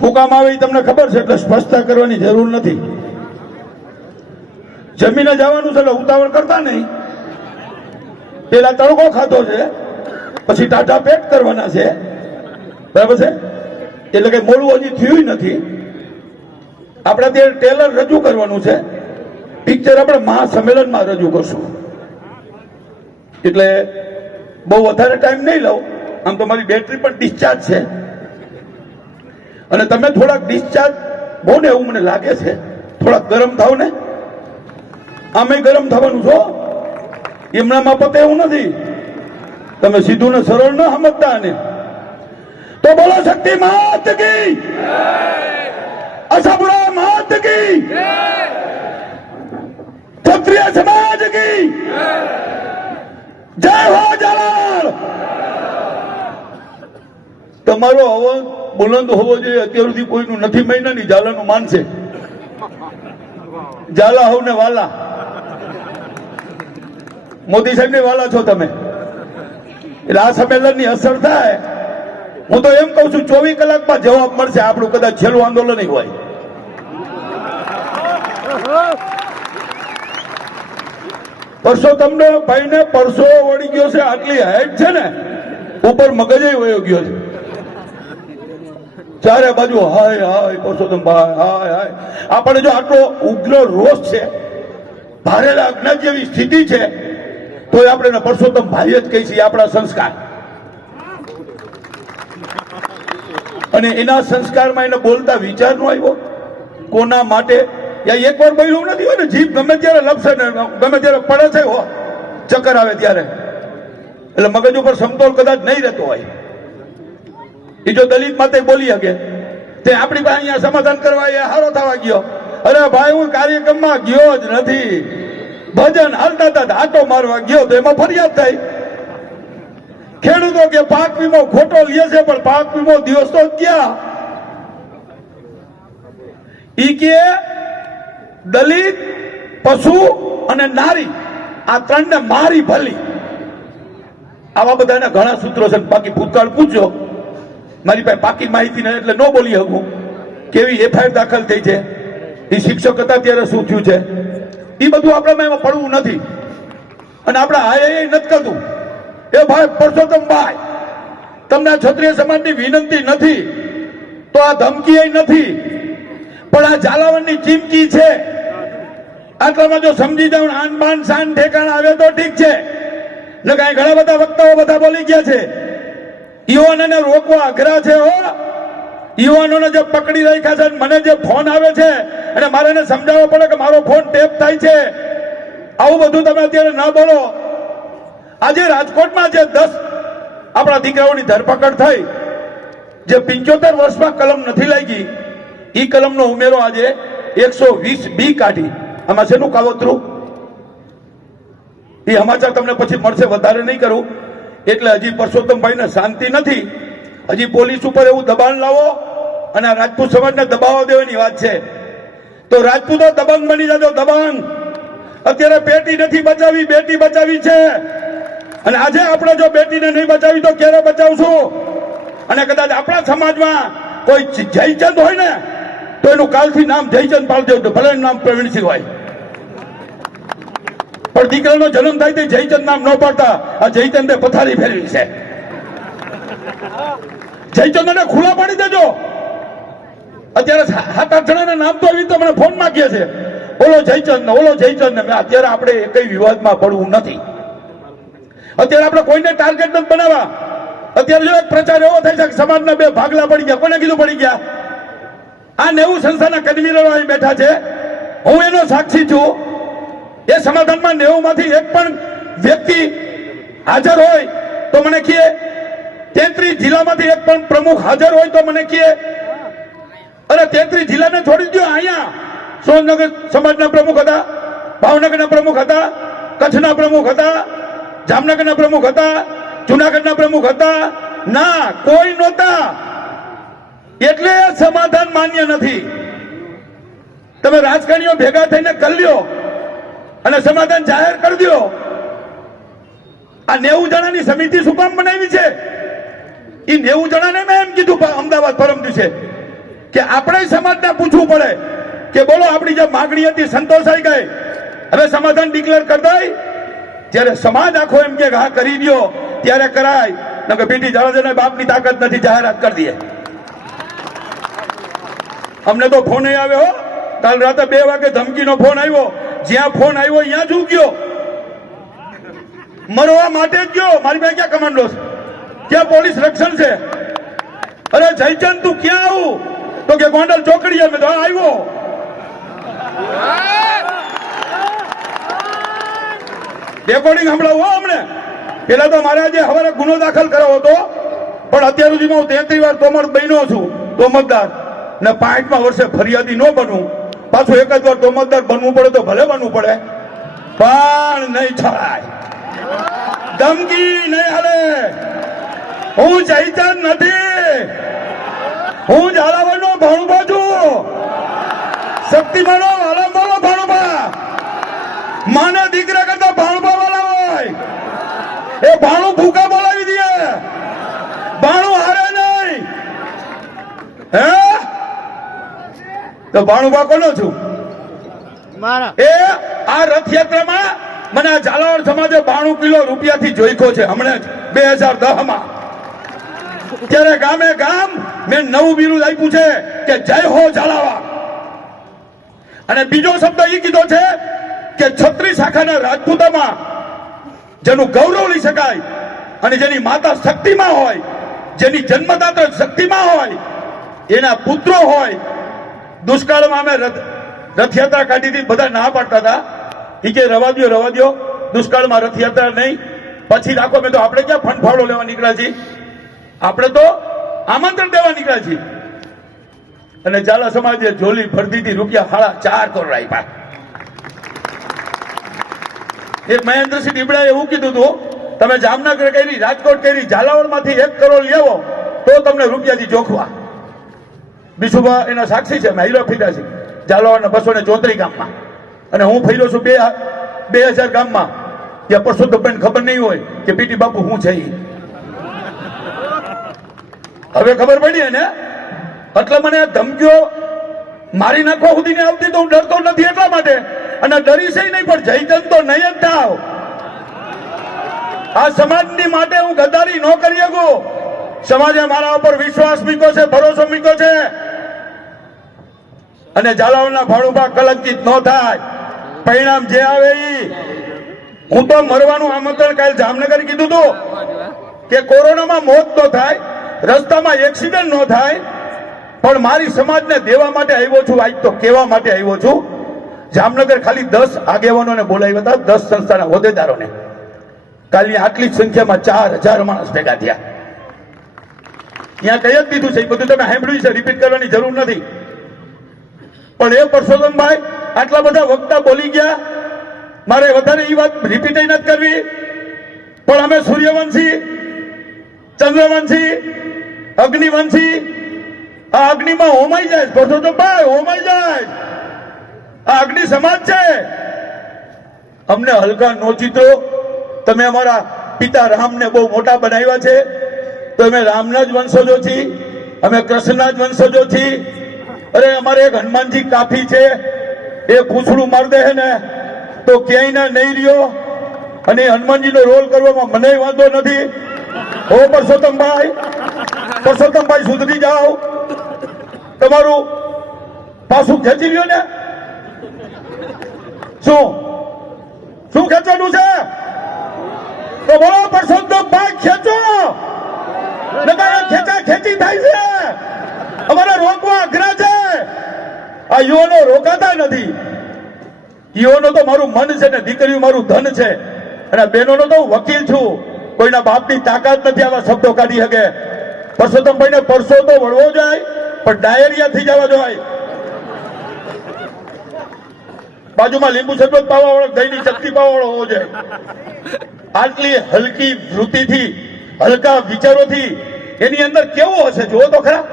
હું કામ આવે એ તમને ખબર છે, એટલે સ્પષ્ટતા કરવાની જરૂર નથી. જમીને જવાનું છે એટલે ઉતાવળ કરતા નહીં. પેલા તડકો ખાધો છે, પછી ટાટા પેટ કરવાના છે, બરાબર છે? એટલે કે મોડું હજી થયું નથી. આપણે ત્યાં ટેલર રજૂ કરવાનું છે, પિક્ચર આપણે મહાસંમેલનમાં રજૂ કરશું. એટલે બહુ વધારે ટાઈમ નહીં લઉં. આમ તો મારી બેટરી પણ ડિસ્ચાર્જ છે, અને તમે થોડાક ડિસ્ચાર્જ બહુ ને એવું મને લાગે છે. થોડાક ગરમ થાવ ને, આમે ગરમ થવાનું છો. એમનામાં પતે એવું નથી. તમે સીધું ને સરળ ન સમજતા. ને તો બોલો શક્તિ માત કી, આશાપુરા માત કી, ક્ષત્રિય સમાજ કી જય હો જલાલ. તમારો અવાજ બુલંદ હોવો જોઈએ. અત્યાર સુધી કોઈનું નથી. મહિનાની ઝાલાનું માનશે. ઝાલા હોવ ને વાલા. મોદી સાહેબ ની વાલા છો તમે. એટલે આ સંમેલન ની અસર થાય. હું તો એમ કઉ છું 24 કલાકમાં જવાબ મળશે. આપણું કદાચ છેલ્લું આંદોલન હોય. પરસોત્તમને ભાઈને પરસો વળી ગયો છે. આટલી હાઈટ છે ને, ઉપર મગજ વયો ગયો છે. ચારે બાજુ હાય હાય પરસોત્તમ ભાઈ, હાય હાય. આપણે જો આટલો ઉગ્ર રોષ છે, ભારેલા અજ્ઞાન જેવી સ્થિતિ છે, તો આપણે પરસોત્તમ ભાઈ જ કહી છીએ. આપણા સંસ્કાર અને એના સંસ્કારમાં એને બોલતા વિચાર નો આવ્યો. કોના માટે? એક વાર બોલ્યું નથી હોય ને, જીભ ગમે ત્યારે લપસે ને ગમે ત્યારે પડે છે, હો ચક્કર આવે ત્યારે. એટલે મગજ ઉપર સમતોલ કદાચ નહીં રહેતો હોય. એ જો દલિત માટે બોલી શકે, તે આપણી પાસે અહીંયા સમાધાન કરવા એ હારો થવા ગયો. અરે ભાઈ, હું કાર્યક્રમમાં ગયો જ નથી. ભજન હાલતા હતા, આટો મારવા ગયો તો એમાં ફરિયાદ થઈ. ખેડૂતો કે પાક વીમો ખોટો લે છે, પણ પાક વીમો દિવસ તો ક્યાં. ઈ કે દલિત, પશુ અને નારી, આ ત્રણને મારી ભલી. આવા બધાના ઘણા સૂત્રો છે. બાકી ભૂતકાળ પૂછજો, મારી પાસે પાકી માહિતી નહીં એટલે ન બોલી શકું. કેવી એફઆઈઆર દાખલ થઈ છે, એ શિક્ષક હતા ત્યારે શું થયું છે, એ બધું આપણામાં એમાં પડવું નથી. અને આપણે હાય નથી કરતું. એ ભાઈ પરસોત્તમભાઈ, તમને ક્ષત્રિય સમાજની વિનંતી નથી તો આ ધમકી નથી, પણ આ ઝાલાવાડની ચીમકી છે. આટલામાં જો સમજી જાવ, આન બાન શાન ઠેકાણા આવે તો ઠીક છે. ને કાંઈ ઘણા બધા વક્તાઓ બધા બોલી ગયા છે. યુવાનોને રોકવા અઘરા છે. હો, યુવાનોને જે પકડી રાખ્યા છે, મને જે ફોન આવે છે અને મારે એને સમજાવવો પડે કે મારો ફોન ટેપ થાય છે. આવું બધું તમે અત્યારે ના બોલો. આજે રાજકોટમાં જે 10 આપણા દીકરાઓની ધરપકડ થઈ, જે 75 વર્ષમાં કલમ નથી લાગી, એ કલમનો ઉમેરો આજે 120B કાઢી. આમાં શેનું કાવતરું? એ સમાચાર તમને પછી મળશે, વધારે નહીં કરું. એટલે હજી પરસોત્તમભાઈને શાંતિ નથી. હજી પોલીસ ઉપર એવું દબાણ લાવો અને રાજપૂત સમાજને દબાવવા દેવાની વાત છે. તો રાજપૂતો દબંગ બની જજો, દબંગ. અત્યારે પેટી નથી બચાવી, બેટી બચાવી છે. અને આજે આપણે જો બેટીને નહીં બચાવી તો ક્યારે બચાવશું? અને કદાચ આપણા સમાજમાં કોઈ જયચંદ હોય ને, તો એનું કાલથી નામ જયચંદ પાડજો, ભલે નામ પ્રવીણસિંહ હોય. પણ દીકરાનો જન્મ થાય તે જયચંદ નામ ન પાડતા. આ જયચંદે પથારી ફેરવી છે. જયચંદને ખુલ્લા પાડી દેજો. અત્યારે 7-8 જણાના નામ તો એવી તો મને ફોનમાં કહે છે, ઓલો જયચંદ ને ઓલો જયચંદ ને. અત્યારે આપણે કઈ વિવાદમાં પડવું નથી. અત્યારે આપણે કોઈને ટાર્ગેટ નથી બનાવવા. અત્યારે જો એક પ્રચાર એવો થાય છે કે સમાજના 2 ભાગલા પડી ગયા. કોને કીધું પડી ગયા? આ 90 સંસ્થાના કન્વીનરો અહીં બેઠા છે, હું એનો સાક્ષી છું. એ સમાધાનમાં 90 માંથી એક પણ વ્યક્તિ હાજર હોય તો મને કહે. 33 જિલ્લામાંથી એક પણ પ્રમુખ હાજર હોય તો મને કહે. અરે 33 જિલ્લાને છોડી દો. અહીંયા સુરેન્દ્રનગર સમાજના પ્રમુખ હતા, ભાવનગરના પ્રમુખ હતા, કચ્છના પ્રમુખ હતા, જામનગરના પ્રમુખ હતા, જુનાગઢના પ્રમુખ હતા. ના, કોઈ નહોતા. એટલે સમાધાન માન્ય નથી. તમે રાજકારણીઓ ભેગા થઈને કરી લ્યો અને સમાધાન જાહેર કરી દો. આ 90 જણાની સમિતિ શું કામ બનાવી છે? એ 90 જણાને મેં એમ કીધું અમદાવાદ પરમ દિવસે કે આપણે સમાજને પૂછવું પડે કે બોલો આપણી જે માગણી હતી સંતોષાઈ ગઈ, હવે સમાધાન ડિક્લેર કરી દઈ. જ્યારે સમાજ આખો એમ કે હા કરી દો ત્યારે કરાય, નકર પીટી જાડેજાના બાપની તાકાત નથી, જાહેરાત કરી દઈએ. અમને તો ફોન આવ્યો, કાલ રાતે 2 વાગે ધમકીનો ફોન આવ્યો. જ્યાં ફોન આવ્યો ત્યાં જ ગયો, મરવા માટે જ ગયો. મારી પાસે ક્યાં કમાન્ડો છે, ક્યાં પોલીસ રક્ષણ છે? અરે જયચંદ તું ક્યાં આવું? તો કે ગોંડલ ચોકડી મેં તો આવ્યો. રેકોર્ડિંગ સંભળાવો અમને. પેલા તો મારે આજે સવારે ગુનો દાખલ કરાવો હતો, પણ અત્યાર સુધીમાં હું 33 વાર તોમર બન્યો છું, તોમતદાર, ને 65મા વર્ષે ફરિયાદી ન બનવું. પાછું એક જ વાર તોમતદાર બનવું પડે તો ભલે બનવું પડે, પણ નહીં છળાય, ધમકી નહીં હાલે. હું જયચંદ નથી, હું ઝાલાવાડનો ભાણુભા છું, શક્તિમાનો વાલામાનો ભાણુભા. માને દીકરા કરતા ભાણુભા વાળા હોય, એ ભાણું ભૂકા બોલાવી દે, ભાણું હારે નહીં. હે તો ભાણુભા કોનો છું? એ આ રથયાત્રામાં મને આ ઝાલાવાડ સમાજે 92 કિલો રૂપિયાથી જોઈકો છે. હમણાં જ 2010માં ત્યારે ગામે ગામ મેં નવું બિરુદ આપ્યું છે કે જય હો ઝાલાવાડ. અને બીજો શબ્દ એ કીધો છે કે 36 શાખાના રાજપૂતામાં જેનું ગૌરવ લઈ શકાય અને જેની માતા શક્તિમાં હોય, જેની જન્મદાતા શક્તિમાં હોય, એના પુત્રો હોય. દુષ્કાળમાં અમે રથયાત્રા કાઢી હતી, બધા ના પાડતા હતા. એ કે રવા દો, દુષ્કાળમાં રથયાત્રા નહીં, પછી રાખો. મેં તો આપણે ક્યાં ફંડફાળો લેવા નીકળ્યા છીએ, આપણે તો આમંત્રણ દેવા નીકળ્યા છીએ. અને ઝાલા સમાજે ઝોલી ફરતીથી રૂપિયા 4.5 કરોડ આપ્યા. એક મહેન્દ્રસિંહ ડીબડાએ એવું કીધું હતું, તમે જામનગર કરી, રાજકોટ કરી, ઝાલાવાડમાંથી 1 કરોડ લેવો તો તમને રૂપિયાથી જોખવા. બિશુભા એના સાક્ષી છે. અમે હીરો ફીર્યા છે ઝાલાવાડના 234 ગામમાં, અને હું ફર્યો છું 2000 ગામમાં. ત્યાં પરસોત્તમભાઈને ખબર નહીં હોય કે પીટી બાપુ શું છે. હવે ખબર પડી ને. એટલે મને ધમકીઓ મારી નાખવા સુધી ને આવતી તો હું ડરતો નથી એટલા માટે, અને ડરીશ નહીં, પણ જયચંદ તો નહીં જ થાવ. આ સમાજની માટે હું ગદ્દારી ન કરી શકું. સમાજે મારા ઉપર વિશ્વાસ મૂક્યો છે, ભરોસો મૂક્યો છે, અને ઝાલાવાડના ભાણુભા કલંકિત ન થાય. પરિણામ જે આવે એ. હું તો મરવાનું આમંત્રણ કાલ જામનગર કીધું હતું કે કોરોનામાં મોત ન થાય, રસ્તામાં એક્સિડન્ટ ન થાય, પણ મારી સમાજને દેવા માટે આવ્યો છું. આજ તો કહેવા માટે આવ્યો છું. જામનગર ખાલી 10 આગેવાનોને બોલાવ્યા હતા, 10 સંસ્થાના હોદ્દેદારોને. કાલની આટલી જ સંખ્યામાં 4000 માણસ ભેગા થયા. ત્યાં કહી જ દીધું છે, એ બધું તમે સાંભળ્યું છે, રિપીટ કરવાની જરૂર નથી. પણ એ પરસોત્તમભાઈ આટલા બધા વક્તા બોલી ગયા, મારે વધારે એ વાત રિપીટ નથી કરવી. પણ અમે સૂર્યવંશી, ચંદ્રવંશી, અગ્નિવંશી, આ અગ્નિમાં હોમાઈ જાય પરસોત્તમભાઈ, હોમાઈ જાય. આ અગ્નિ સમાજ છે. અમને હલકા નો ચિત્રો. તમે અમારા પિતા રામને બહુ મોટા બનાવ્યા છે, તો અમે રામના જ વંશજો છીએ, અમે કૃષ્ણના જ વંશજો છીએ. અરે અમારે એક હનુમાનજી કાફી છે, એ પૂછડું માર દે ને તો ક્યાંય નહીં રહ્યો. અને હનુમાનજીનો રોલ કરવામાં મને વાંધો નથી. હો પરસોત્તમભાઈ સુધરી જાઓ. તમારું પાછું ખેંચી લ્યો ને. શું ખેંચવાનું છે? તો બોલો પરસોત્તમભાઈ ખેંચો. ખેંચી થાય છે. અમારે રોકવા અઘરા છે. આ યુવાનો રોકાતા નથી. યુવાનો તો મારું મન છે ને દીકરીઓ મારું ધન છે. અને બહેનોનો તો હું વકીલ છું. કોઈના બાપની તાકાત નથી આવા શબ્દો કાઢી શકે. પરસોત્તમભાઈને પરસો તો વળવો જાય, પણ ડાયરિયા થઈ જવા જોઈએ. બાજુમાં લીંબુ શરબત પાવા વાળો, દહીંની ચટણી પાવા વાળો હોવો જોઈએ. આટલી હલકી વૃત્તિથી, હલકા વિચારોથી એની અંદર કેવું હશે જુઓ તો ખરા.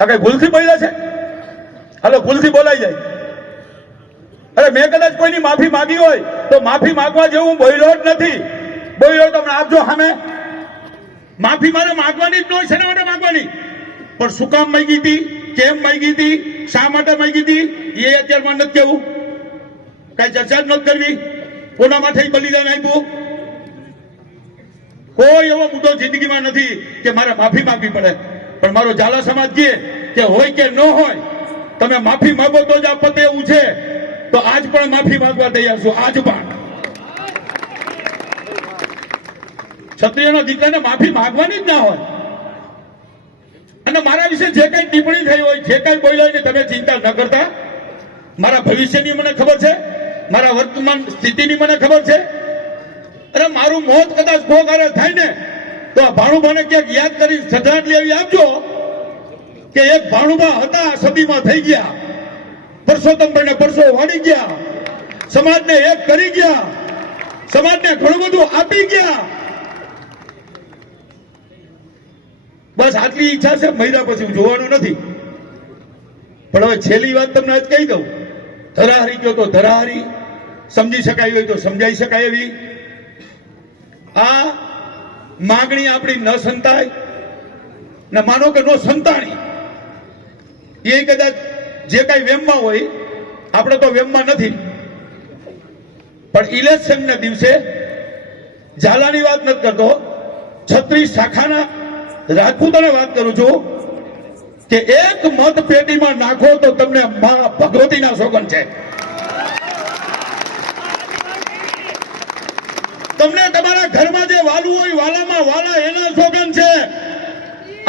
આ કઈ ભૂલથી બોલ્યા છે? હાલો ભૂલથી બોલાઈ જાય. અરે મેં કદાચ કોઈની માફી માંગી હોય તો માફી માંગવા જેવું બોલ્યો જ નથી. બોલ્યો તમને આપજો સામે. માફી મારે માંગવાની જ ન હોય. શેના માટે માંગવાની? પણ શું કામ માંગી હતી? કેમ માંગી હતી, શા માટે માંગી હતી, એ અત્યારમાં નથી કેવું, કઈ ચર્ચા જ નથી કરવી. કોના માટે બલિદાન આપ્યું? કોઈ એવો મુદ્દો જિંદગીમાં નથી કે મારે માફી માંગવી પડે. પણ મારો ઝાલા સમાજ કહે કે હોય કે ન હોય, તમે માફી માંગો તો જ આ પતે એવું છે. તો આજ પણ માફી માંગવા તૈયાર છું. આજ પણ ક્ષત્રિયનો દીકરાને માફી માંગવાની જ ના હોય. અને મારા વિશે જે કઈ ટિપ્પણી થઈ હોય, જે કઈ બોલ્યા હોય, તમે ચિંતા ન કરતા. મારા ભવિષ્યની મને ખબર છે, મારા વર્તમાન સ્થિતિની મને ખબર છે. અને મારું મોત કદાચ ગોગારે થાય ને તો આ ભાણુભાને ક્યાંક યાદ કરી શ્રદ્ધાંજલિ એવી આપજો કે એક ભાણુભા હતા, સદીમાં થઈ ગયા, પરસોત્તમભાઈને પરસો વાળી ગયા, સમાજને એક કરી ગયા, સમાજને ઘણું બધું આપી ગયા. બસ આટલી ઈચ્છા છે. મહિના પછી જોવાનું નથી. પણ હવે છેલ્લી વાત તમને આજ કહી દઉં. ધરાહારી કયો તો ધરાહારી, સમજી શકાય હોય તો સમજાઈ શકાય એવી. આ માગણી આપણી ન સંતાય ને માનો કે નો સંતાણી, એ કદાચ જે કઈ વેમમાં હોય, આપણે તો વેમમાં નથી. પણ ઇલેક્શનના દિવસે ઝાલાની વાત નથી કરતો, 36 શાખાના રાજપૂતોને વાત કરું છું કે એક મત પેટીમાં નાખો તો તમને માં ભગવતીના સોગન છે. તમને તમારા ઘરમાં જે વાલું હોય, વાલામાં વાલા એના સોગન છે,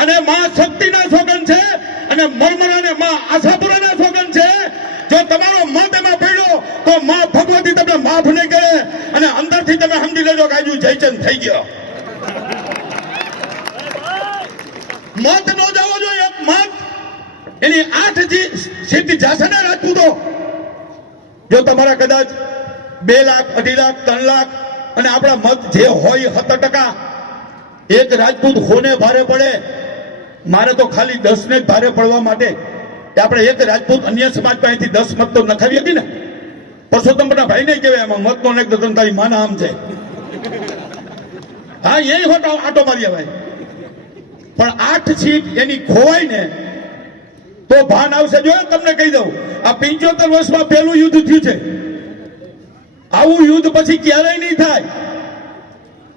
અને માં શક્તિના સોગન છે, અને મરમરાને માં આશાપુરાના સોગન છે. જો તમારો મત એમાં પડ્યો તો માં ભગવતી તમને માફ નહીં કરે, અને અંદરથી તમે સમજી લેજો કે આજુ જયચંદ થઈ ગયો. મત નો જવો જોઈએ. મત એની 8 સીટ જશે ને રાજપૂતો. જો તમારા કદાચ 2 લાખ, 2.5 લાખ, 3 લાખ, અને આપણા મત જે હોય 17%, એક રાજપૂત હોને ભારે પડે. મારે તો ખાલી 10 ને જ ભારે પડવા માટે આપણે એક રાજપૂત અન્ય સમાજ પાસેથી 10 મત તો નખાવી હતી ને. પરસોત્તમના ભાઈ નહીં કહેવાય, એમાં મતનો ને એકદમ તારી માના આમ છે. હા, એ હોતો આટો મારી ભાઈ. પણ 8 સીટ એની ખોવાય ને તો ભાન આવશે. જો તમને કહી દઉં, આ 75 વર્ષમાં પહેલું યુદ્ધ થયું છે. આવું યુદ્ધ પછી ક્યારેય નહીં થાય.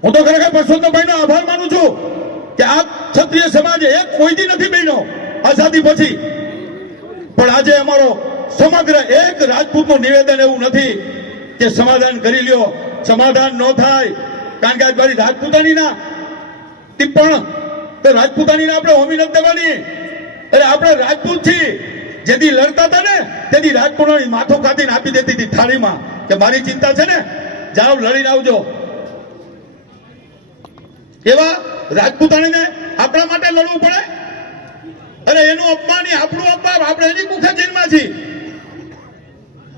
હું તો ખરેખર પરસોત્તમભાઈનો આભાર માનું છું કે આ ક્ષત્રિય સમાજ એક કોઈથી નથી બન્યો આઝાદી પછી. પણ આજે અમારો સમગ્ર એક રાજપૂતનું નિવેદન એવું નથી કે સમાધાન કરી લ્યો. સમાધાન ન થાય, કારણ કે આજ મારી રાજપૂતાની ના ટિપ્પણ, તો રાજપૂતાની આપણે હોમી નથી દેવાની. એટલે આપણે રાજપૂત છીએ. જેથી લડતા હતા ને તેથી રાજપૂતાની માથું કાઢીને આપી દેતી હતી થાળીમાં કે મારી ચિંતા છે ને, જાઓ લડીને આવજો. એવા રાજપૂતાણીને આપણા માટે લડવું પડે? અરે એનું અપમાન, આપણું અપમાન, આપણે એની મુખે જેલમાં છીએ.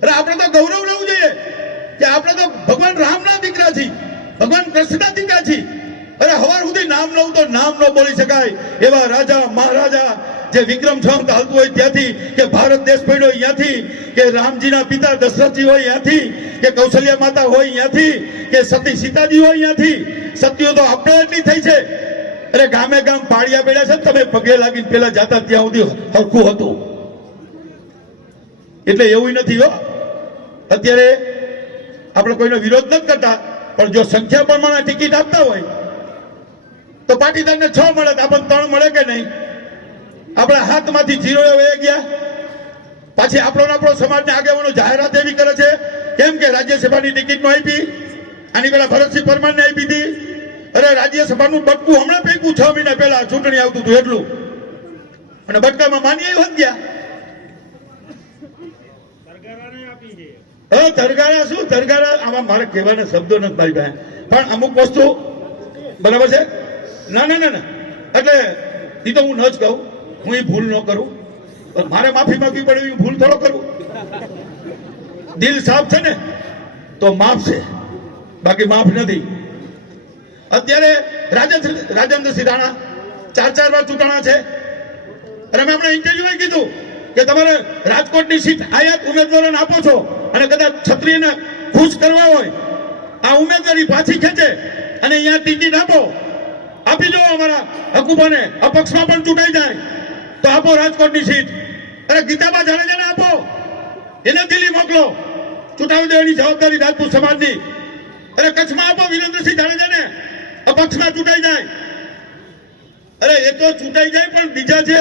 અરે આપણે તો ગૌરવ લેવું જોઈએ કે આપણે તો ભગવાન રામના દીકરા છીએ, ભગવાન કૃષ્ણના દીકરા છીએ. અરે હવાર સુધી નામ લઉં તો નામ ન બોલી શકાય એવા રાજા મહારાજા, જે વિક્રમ સંવત હાલતું હોય ત્યાંથી, કે ભારત દેશ પડ્યો ત્યાંથી, કે રામજીના પિતા દશરથજી હોય ત્યાંથી, કે કૌશલ્યા માતા હોય ત્યાંથી, કે સતી સીતાજી હોય ત્યાંથી. સતીઓ તો આપણે એટલી થઈ છે. અરે ગામે ગામ પાળિયા પડ્યા છે, તમે પગે લાગીને પેલા જાતા ત્યાં સુધી હરખું હતું. એટલે એવું નથી હો. અત્યારે આપણે કોઈનો વિરોધ નથી કરતા, પણ જો સંખ્યા પ્રમાણે ટિકિટ આપતા હોય તો પાટીદારને 6 મળે તો આપણને 3 મળે કે નહીં? આપણા હાથમાંથી 0 વહી ગયા. પાછી આપણો સમાજને આગેવાનો જાહેરાત એવી કરે છે કેમ કે રાજ્યસભાની ટિકિટ નો આપી, આની પેલા ભરતસિંહ પરમારને આપી હતી. અરે રાજ્યસભાનું બટકું હમણાં પૈકું 6 મહિના પહેલા ચૂંટણી આવતું હતું એટલું, અને બટકામાં માની વધ ગયા. તરગારા શું તરગારા, આમાં મારે કહેવાના શબ્દો નથી મારી પાસે. પણ અમુક વસ્તુ બરાબર છે. ના ના ના ના, એટલે એ તો હું ન જ કહું, હું એ ભૂલ ન કરું. મારે માફી માંગવી પડે એ ભૂલ થોડો કરું. દિલ સાફ છે ને તો માફ છે, બાકી માફ નથી. અત્યારે રાજેન્દ્રસિંહ રાણા 4 વાર ચૂંટણા છે. અને મેં હમણાં ઇન્ટરવ્યુમાં કીધું કે તમારે રાજકોટની સીટ આયાત ઉમેદવારોને આપો છો, અને કદાચ ક્ષત્રિયને ખુશ કરવા હોય, આ ઉમેદવારી પાછી ખેંચે અને અહીંયા ટિકિટ આપી દો અમારા હકુબાને, અપક્ષમાં પણ ચૂંટાઈ જાય તો આપો રાજકોટની સીટ. અરે ગીતાબા જાડેજાને આપો, એને દિલ્હી મોકલો, ચૂંટાવી દેવાની જવાબદારી રાજપૂત સમાજની. અરે કચ્છમાં આપો વિરેન્દ્રસિંહ જાડેજાને, અપક્ષમાં ચૂંટાઈ જાય. અરે એ તો ચૂંટાઈ જાય પણ બીજા છે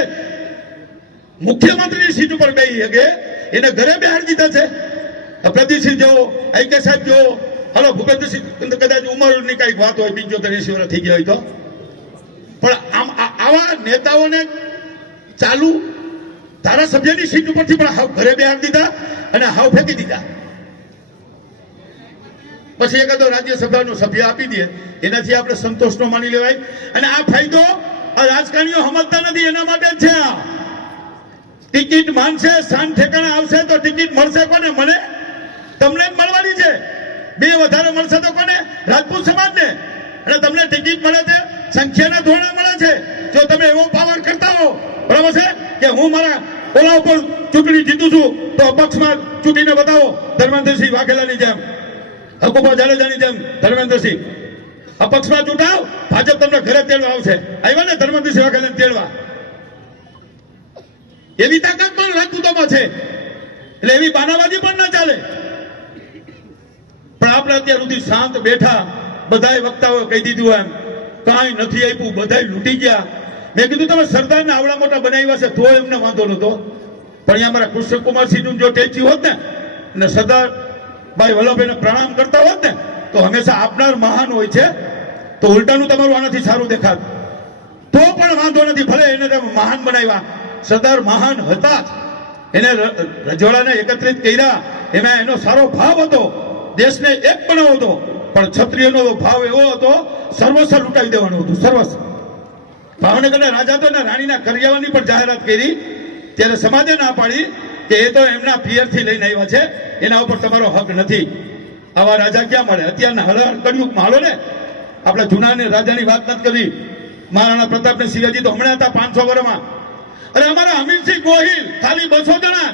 મુખ્યમંત્રીની સીટ ઉપર બેસી શકે એને ઘરે બેહાડી દીધા છે. પ્રદીપસિંહ જો આઈકે સાહેબ જો હાલો ભૂપેન્દ્રસિંહ કદાચ ઉંમરની કઈક વાત હોય 75-80 વર્ષ થઈ ગયા હોય તો, પણ આમ આવા નેતાઓને ચાલુ ધારાસભ્યની સીટ ઉપરથી પણ હાવ ઘરે બેહાડી દીધા અને હાવ ફેંકી દીધા. પછી એકાદો રાજ્યસભાનો સભ્ય આપી દે એનાથી આપણે સંતોષ નો માની લેવાય. અને આ ફાયદો આ રાજકારણીઓ સમજતા નથી, એના માટે જ છે. આ ટિકિટ માનશે, સ્થાન ઠેકાણે આવશે તો ટિકિટ મળશે કોને? મને તમને જ મળવાની છે. બે વધારે મળશે તો કોને? રાજપૂત સમાજને. અને તમને ટિકિટ મળે છે સંખ્યાના ધોરણે મળે છે. જો તમે એવો પાવર કરતા હો, બરાબર છે, કે હું મારા ઓલા ઉપર ચૂંટણી જીતું છું તો અપક્ષમાં ચૂંટીને બતાવો. ધર્મેન્દ્રસિંહ વાઘેલાની જેમ, હકુબા જાડેજાની જેમ ધર્મેન્દ્રસિંહ અપક્ષમાં ચૂંટાવ, ભાજપ તમને ઘરે તેડવા આવશે. આવ્યા ને ધર્મેન્દ્રસિંહ વાઘેલાને તેડવા? એવી તાકાત પણ રાજપૂતોમાં છે. એટલે એવી બાનાબાજી પણ ના ચાલે. પણ આપણે અત્યાર સુધી શાંત બેઠા, બધાય વક્તાઓએ કહી દીધું એમ કાંઈ નથી આપ્યું, બધાય લૂંટી ગયા. મેં કીધું તમે સરદારને આવડા મોટા બનાવ્યા છે તો એમને વાંધો નતો, પણ અહીંયા અમારા કૃષ્ણકુમારસિંહનું જો ટેચ્યુ હોત ને અને સરદાર ભાઈ વલ્લભભાઈને પ્રણામ કરતા હોત ને તો હંમેશા આપનાર મહાન હોય છે, તો ઉલટાનું તમારું આનાથી સારું દેખાત. તો પણ વાંધો નથી, ભલે એને તમે મહાન બનાવ્યા. સરદાર મહાન હતા જ, એને રજવાડાને એકત્રિત કર્યા, એમાં એનો સારો ભાવ હતો, દેશને એક બનાવવો હતો. પણ ક્ષત્રિયનો ભાવ એવો હતો સર્વસ્વ લૂંટાવી દેવાનું હતું, સર્વસ્વ. ભાવનગરના રાજા તો રાણીના કરિયાવાની પણ જાહેરાત કરી, ત્યારે સમાજે ના પાડી કે એ તો એમના પિયરથી લઈને આવ્યા છે, એના ઉપર તમારો હક નથી. આવા રાજા ક્યાં મળે? અત્યારના હળહળ કળિયુગમાં હાલો ને. આપણા જૂનાની રાજાની વાત નથી કરી, મહારાણા પ્રતાપ ને શિવાજી તો હમણાં હતા 500 વર્ષમાં. અરે અમારા અમીરસિંહ ગોહિલ ખાલી 200 જણા,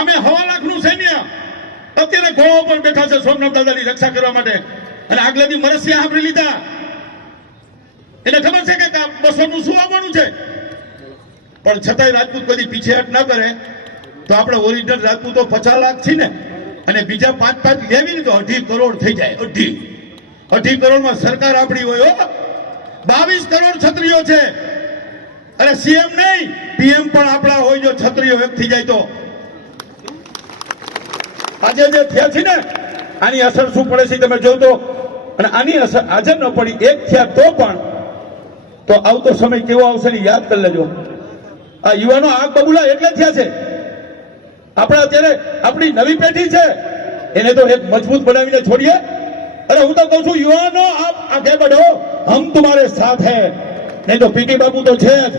અમે 1.25 લાખનું સૈન્ય અત્યારે ઘોડા ઉપર બેઠા છે સોમનાથ દાદાની રક્ષા કરવા માટે. અને આગલેથી મરસિયા સાંભળી લીધા. એને ખબર છે કે 200 નું શું આવવાનું છે, પણ છતાંય રાજપૂત કદી પીછેહટ ન કરે. તો આપણે ઓરિજિનલ રાજપૂતો 50 લાખ છે ને, અને બીજા 5-5 લેવી ને તો 2.5 કરોડ થઈ જાય. 2.5 કરોડમાં સરકાર આપણી હોય. 22 કરોડ ક્ષત્રિયો છે. અરે સીએમ નહીં, પીએમ પણ આપણા હોય જો ક્ષત્રિયો એક થઈ જાય તો. આજે જે થયા છે ને આની અસર શું પડે છે તમે જોવો તો. અને આની અસર આજે ન પડી, એક થયા તો પણ, તો આવતો સમય કેવો આવશે ને યાદ કરી લેજો. આ યુવાનો આગ બબુલા એટલે થયા છે. આપણે અત્યારે આપણી નવી પેઢી છે એને તો એક મજબૂત બનાવીને છોડીએ. અરે હું તો કહું છું યુવાનો આપ આગે बढ़ो, हम तुम्हारे साथ हैं. નહીં તો પીટી બાબુ તો છે જ.